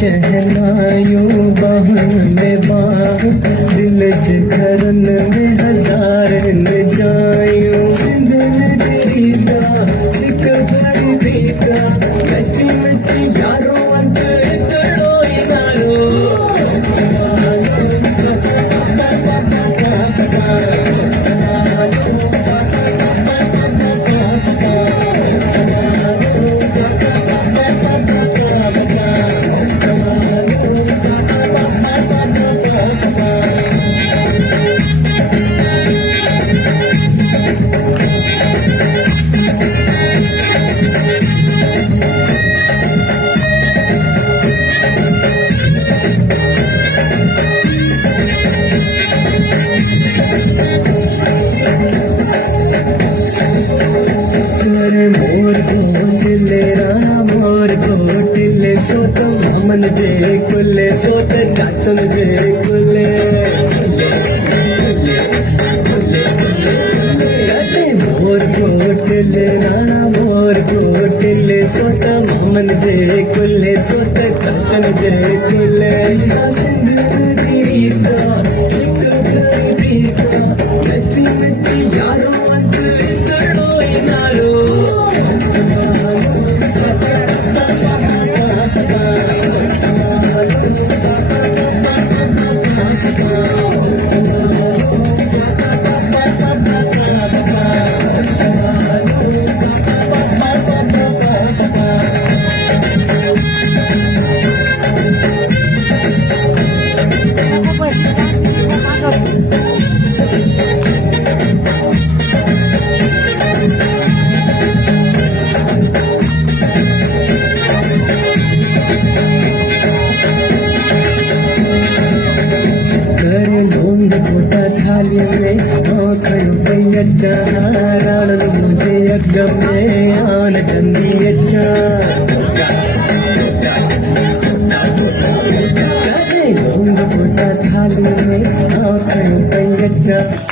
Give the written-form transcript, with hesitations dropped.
शहनाइयों बाहों में बाह दिल जिगरन में हजार जाइयों जिंदगी दा सिक भरी दीदा कच्ची मच्ची यारो अंत इतरो इनारो मोर कोटिले राणा मोर कोटिले सोत मामन जे कुले सोत चाचन जे कुले मोर कोटिले राणा मोर कोटिले सोत मामन जे कुले सोत चाचन जे कुले जिंदगी दा एक प्यारी दा कच्ची कच्ची यारो अंत इतरो इनारो कोटा थाली में आँखों पे अच्छा राणन मुझे अगम में आन चंदी अच्छा कोटा थाली में आँखों पे अच्छा